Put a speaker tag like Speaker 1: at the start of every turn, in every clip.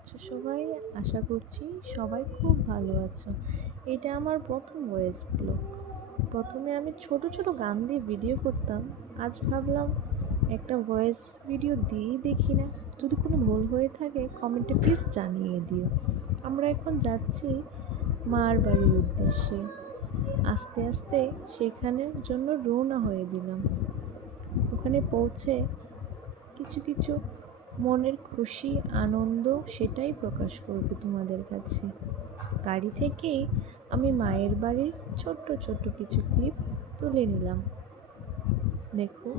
Speaker 1: আছো সবাই? আশা করছি সবাই খুব ভালো আছো। এটা আমার প্রথম ভয়েস ব্লগ। প্রথমে আমি ছোট ছোট গান দিয়ে ভিডিও করতাম। আজ ভাবলাম একটা ভয়েস ভিডিও দিয়েই দেখি না। যদি কোনো ভুল হয়ে থাকে কমেন্টে প্লিজ জানিয়ে দিও। আমরা এখন যাচ্ছি মার বাড়ির উদ্দেশ্যে। আস্তে আস্তে সেখানের জন্য রওনা হয়ে দিলাম। ওখানে পৌঁছে কিছু কিছু মনের খুশি, আনন্দ সেটাই প্রকাশ করবে তোমাদের কাছে। গাড়ি থেকেই আমি মায়ের বাড়ির ছোট্ট ছোট্ট কিছু ক্লিপ তুলে নিলাম। দেখো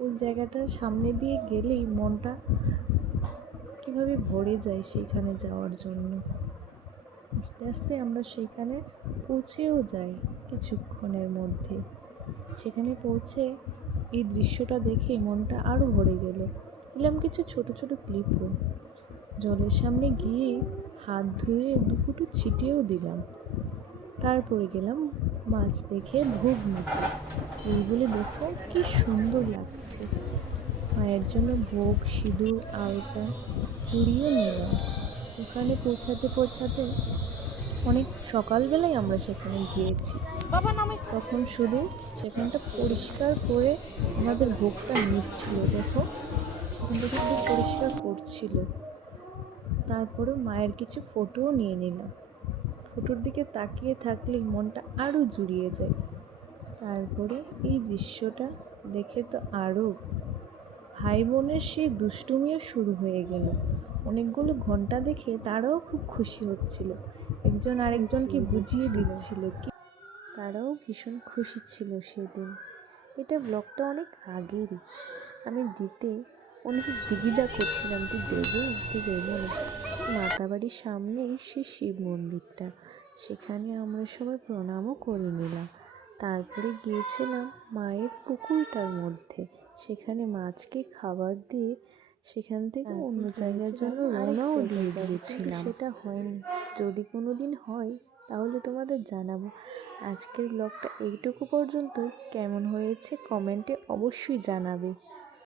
Speaker 1: ওই জায়গাটার সামনে দিয়ে গেলেই মনটা কীভাবে ভরে যায় সেইখানে যাওয়ার জন্য। আস্তে আস্তে আমরা সেইখানে পৌঁছেও যাই কিছুক্ষণের মধ্যে। সেখানে পৌঁছে এই দৃশ্যটা দেখে মনটা আরও ভরে গেল। নিলাম কিছু ছোট ছোট ক্লিপও। জলের সামনে গিয়ে হাত ধুয়ে দুপুটু ছিটিয়েও দিলাম। তারপরে গেলাম মাছ দেখে ভোগ নিতে। এইগুলি দেখো কি সুন্দর লাগছে। মায়ের জন্য ভোগ সিঁদুর আলতা চুড়িয়ে নিলাম। ওখানে পৌঁছাতে পৌঁছাতে অনেক সকালবেলায় আমরা সেখানে গিয়েছি। তখন শুধু সেখানটা পরিষ্কার করে আমাদের ভোগটা নিচ্ছিল দেখো। কিন্তু পরিষ্কার করছিল। তারপরে মায়ের কিছু ফটোও নিয়ে নিলাম। ফটোর দিকে তাকিয়ে থাকলেই মনটা আরও জুড়িয়ে যায়। তারপরে এই দৃশ্যটা দেখে তো আরও ভাই বোনের সেই দুষ্টুমিও শুরু হয়ে গেল। অনেকগুলো ঘণ্টা দেখে তারাও খুব খুশি হচ্ছিল। একজন আরেকজনকে বুঝিয়ে দিচ্ছিল কি তারাও ভীষণ খুশি ছিল সেদিন। এটা ব্লগটা অনেক আগেরই। আমি দিতে অনেক দিগিদা করছিলাম কি দেবো কি দেবো না। মাতাবাড়ির সামনেই সে শিব মন্দিরটা। সেখানে আমরা সবাই প্রণামও করে নিলাম। তারপরে গিয়েছিলাম মায়ের পুকুরটার মধ্যে। সেখানে মাছকে খাবার দিয়ে সেখান থেকে অন্য জায়গার জন্য রওনাও দিয়ে দিয়েছিলাম সেটা হয়নি। যদি কোনো দিন হয় তাহলে তোমাদের জানাব। আজকের ব্লগটা এইটুকু পর্যন্ত। কেমন হয়েছে কমেন্টে অবশ্যই জানাবে।